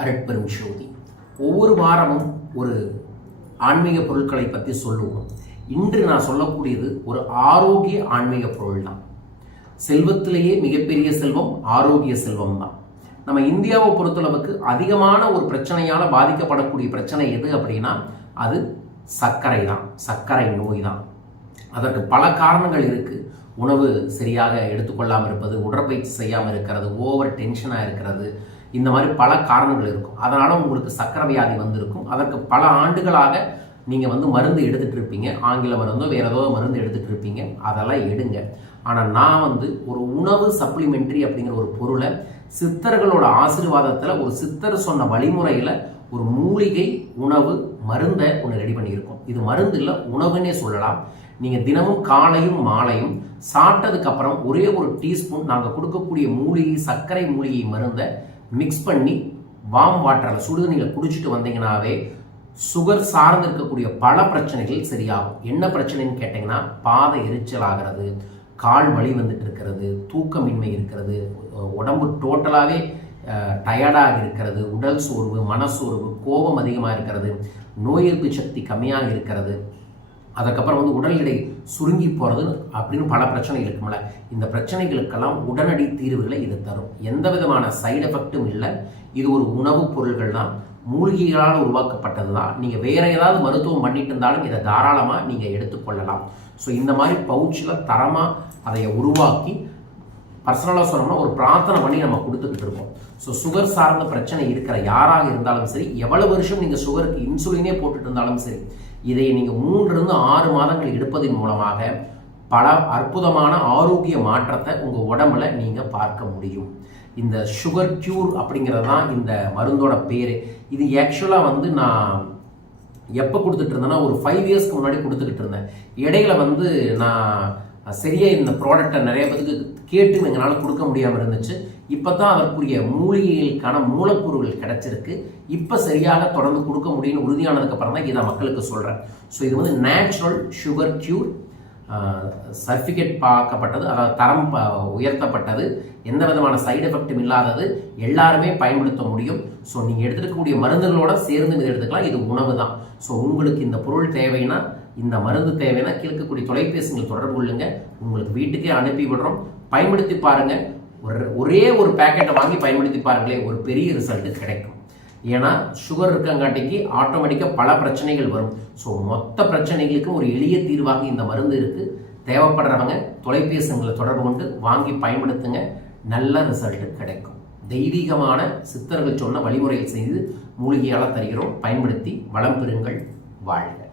அருட்பெரும் ஜோதி. ஒவ்வொரு வாரமும் ஒரு ஆன்மீக பொருட்களை பற்றி சொல்லுவோம். இன்று நான் சொல்லக்கூடியது ஒரு ஆரோக்கிய ஆன்மீக பொருள் தான் செல்வத்திலேயே மிகப்பெரிய செல்வம் ஆரோக்கிய செல்வம் தான் நம்ம இந்தியாவை பொறுத்தளவுக்கு அதிகமான ஒரு பிரச்சனையால் பாதிக்கப்படக்கூடிய பிரச்சனை எது அப்படின்னா அது சர்க்கரை தான் சர்க்கரை நோய் தான் அதற்கு பல காரணங்கள் இருக்குது உணவு சரியாக எடுத்துக்கொள்ளாமல் இருப்பது உடற்பயிற்சி செய்யாமல் இருக்கிறது ஓவர் டென்ஷனாக இருக்கிறது இந்த மாதிரி பல காரணங்கள் இருக்கும். அதனால் உங்களுக்கு சக்கரை வியாதி வந்திருக்கும். அதற்கு பல ஆண்டுகளாக நீங்கள் வந்து மருந்து எடுத்துகிட்டு இருப்பீங்க. ஆங்கில மருந்தோ வேறு ஏதோ மருந்து எடுத்துகிட்டு இருப்பீங்க. அதெல்லாம் எடுங்க. ஆனால் நான் வந்து ஒரு உணவு சப்ளிமெண்ட்ரி அப்படிங்கிற ஒரு பொருளை சித்தர்களோட ஆசீர்வாதத்தில் ஒரு சித்தர் சொன்ன வழிமுறையில் ஒரு மூலிகை உணவு மருந்தை ஒன்று ரெடி பண்ணியிருக்கோம். இது மருந்து இல்லை உணவுன்னே சொல்லலாம். நீங்கள் தினமும் காலையும் மாலையும் சாப்பிட்டதுக்கப்புறம் ஒரே ஒரு டீஸ்பூன் நாங்கள் கொடுக்கக்கூடிய மூலிகை சர்க்கரை மூலிகை மருந்தை மிக்ஸ் பண்ணி வாம் வாட்டரில் சுடுதண்ணியில் குடிச்சிட்டு வந்தீங்கனாவே சுகர் சார்ந்து இருக்கக்கூடிய பல பிரச்சனைகள் சரியாகும். என்ன பிரச்சனைன்னு கேட்டிங்கன்னா பாதை எரிச்சல் ஆகிறது கால் வலி வந்துட்டு இருக்கிறது தூக்கமின்மை இருக்கிறது உடம்பு டோட்டலாகவே டயர்டாக இருக்கிறது உடல் சோர்வு மனசோர்வு கோபம் அதிகமாக இருக்கிறது நோய் எதிர்ப்பு சக்தி கம்மியாக இருக்கிறது. அதுக்கப்புறம் வந்து உடல் எடை சுருங்கி போகிறது அப்படின்னு பல பிரச்சனை இருக்கும்ல. இந்த பிரச்சனைகளுக்கெல்லாம் உடனடி தீர்வுகளை இது தரும். எந்த விதமான சைடு எஃபெக்டும் இல்லை. இது ஒரு உணவுப் பொருள்கள் தான். மூலிகைகளால் உருவாக்கப்பட்டது தான் நீங்கள் வேற ஏதாவது மருத்துவம் பண்ணிட்டு இருந்தாலும் இதை தாராளமாக நீங்கள் எடுத்துக்கொள்ளலாம் ஸோ இந்த மாதிரி பவுச்சில் தரமாக அதை உருவாக்கி பர்சனலாக சொன்னோம்னா ஒரு பிரார்த்தனை பண்ணி நம்ம கொடுத்துக்கிட்டு இருக்கோம். ஸோ சுகர் சார்ந்த பிரச்சனை இருக்கிற யாராக இருந்தாலும் சரி எவ்வளவு வருஷம் நீங்கள் சுகருக்கு இன்சுலினே போட்டுட்டு இருந்தாலும் சரி இதை நீங்கள் மூன்றிலிருந்து ஆறு மாதங்கள் எடுப்பதன் மூலமாக பல அற்புதமான ஆரோக்கிய மாற்றத்தை உங்கள் உடம்புல நீங்கள் பார்க்க முடியும். இந்த சுகர் க்யூர் அப்படிங்கிறது தான் இந்த மருந்தோட பேர். இது ஆக்சுவலாக வந்து நான் எப்போ கொடுத்துட்டு இருந்தேன்னா ஒரு ஃபைவ் இயர்ஸ்க்கு முன்னாடி கொடுத்துக்கிட்டு இருந்தேன். இடையில வந்து நான் சரியாக இந்த ப்ராடக்டை நிறைய பேருக்கு கேட்டு எங்களால் கொடுக்க முடியாமல் இருந்துச்சு. இப்போ தான் அதற்குரிய மூலிகைகளுக்கான மூலக்கூறுகள் கிடச்சிருக்கு. இப்போ சரியாக தொடர்ந்து கொடுக்க முடியும்னு உறுதியானதுக்கப்புறம் தான் இதை மக்களுக்கு சொல்கிறேன் ஸோ இது வந்து நேச்சுரல் சுகர் க்யூர் சர்டிஃபிகேட் பார்க்கப்பட்டது அதாவது தரம் உயர்த்தப்பட்டது. எந்த விதமான சைடு எஃபெக்டும் இல்லாதது. எல்லாருமே பயன்படுத்த முடியும். ஸோ நீங்கள் எடுத்துக்கக்கூடிய மருந்துகளோட சேர்ந்து இதை எடுத்துக்கலாம். இது உணவு தான். ஸோ உங்களுக்கு இந்த பொருள் தேவைன்னா இந்த மருந்து தேவைன்னா கேட்கக்கூடிய தொலைபேசிகள் தொடர்பு கொள்ளுங்க. உங்களுக்கு வீட்டுக்கே அனுப்பி விடுறோம். பயன்படுத்தி பாருங்கள் ஒரு ஒரே ஒரு பேக்கெட்டை வாங்கி பயன்படுத்தி பாருங்களேன். ஒரு பெரிய ரிசல்ட்டு கிடைக்கும். ஏன்னா சுகர் இருக்கங்காட்டிக்கு ஆட்டோமேட்டிக்காக பல பிரச்சனைகள் வரும். ஸோ மொத்த பிரச்சனைகளுக்கும் ஒரு எளிய தீர்வாக இந்த மருந்து இருக்குது தேவைப்படுறவங்க தொலைபேசிகளை தொடர்பு கொண்டு வாங்கி பயன்படுத்துங்க. நல்ல ரிசல்ட் கிடைக்கும். தெய்வீகமான சித்தர்கள் சொன்ன வழிமுறையை செய்து மூலிகையால் தருகிறோம். பயன்படுத்தி வளம் பெறுங்கள். வாழ்க.